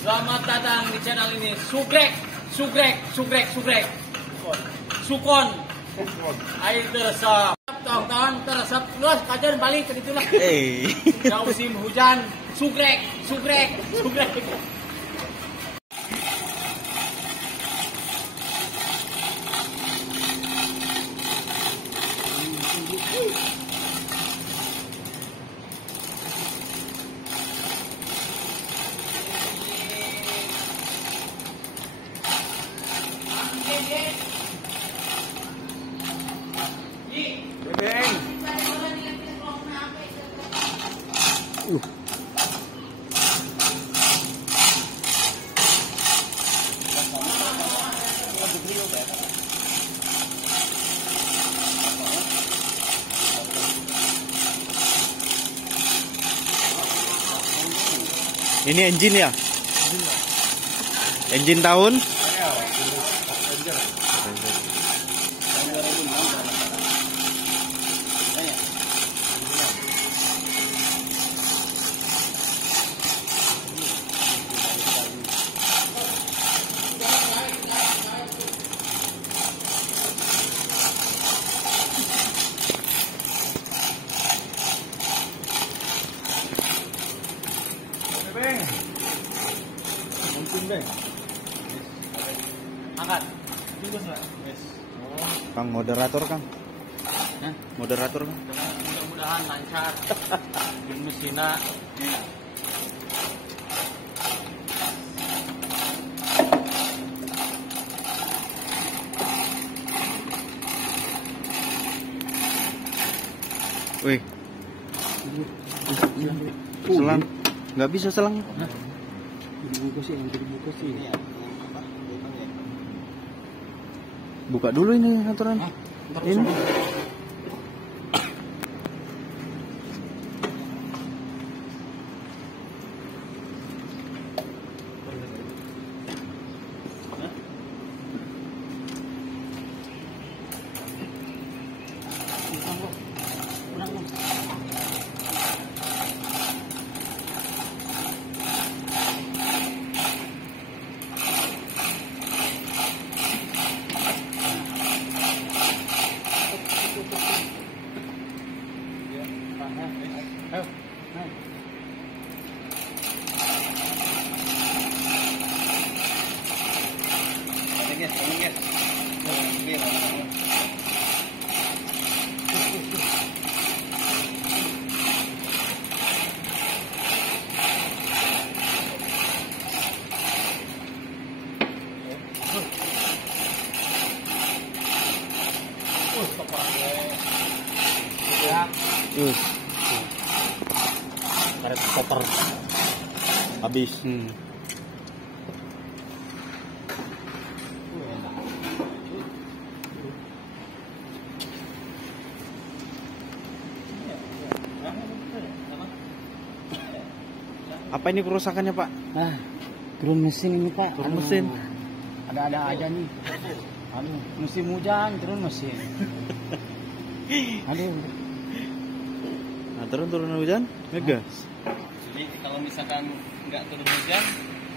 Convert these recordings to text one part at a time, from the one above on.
Selamat datang di channel ini. Sugrek. Sukon. Air teresap. Tahun teresap. Terus kajian balik ke itulah. Jauh musim hujan. Sugrek. Ini engine ya? Engine tahun? Angkat. Kang moderator Kang. Moderator Kang. Mudah-mudahan lancar. Di mesinnya. Wih. Selang. Nggak bisa selang. Dibungkus sih. Buka dulu ini aturan. Ini. Karet koper habis. Apa ini kerusakannya Pak? Turun mesin ini Pak. Turun mesin. Ada aja nih. Musim hujan turun mesin. Aduh. Nah, turun hujan, ngegas. Jadi kalau misalkan nggak turun hujan,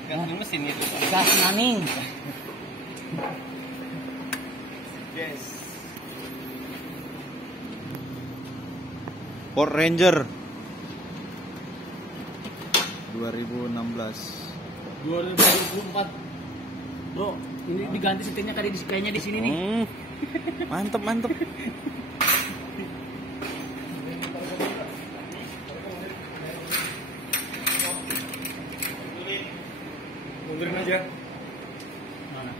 nggak turun mesin gitu. Gas maning. Yes. Ford Ranger 2016. 2024. Bro, ini diganti setirnya tadi kayaknya di sini nih. Mantep. Mundurin aja. Mana?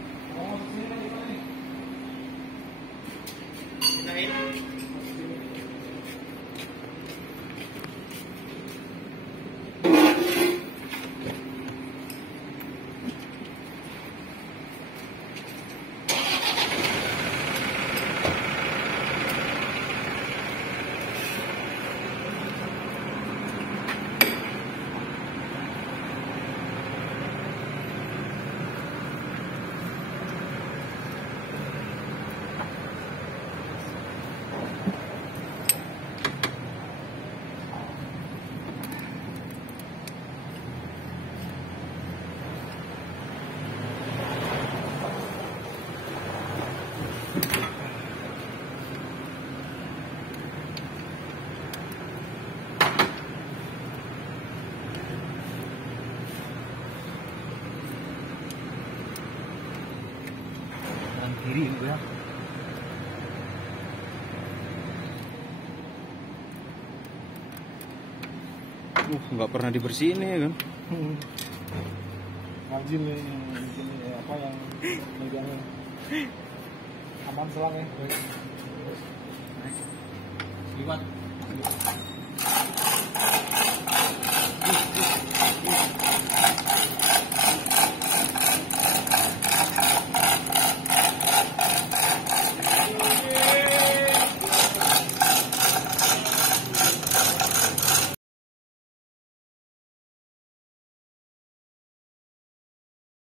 Kiri ya. Nggak pernah dibersihin ya kan? Margin nih, apa yang megangin aman selang ya. Liwat.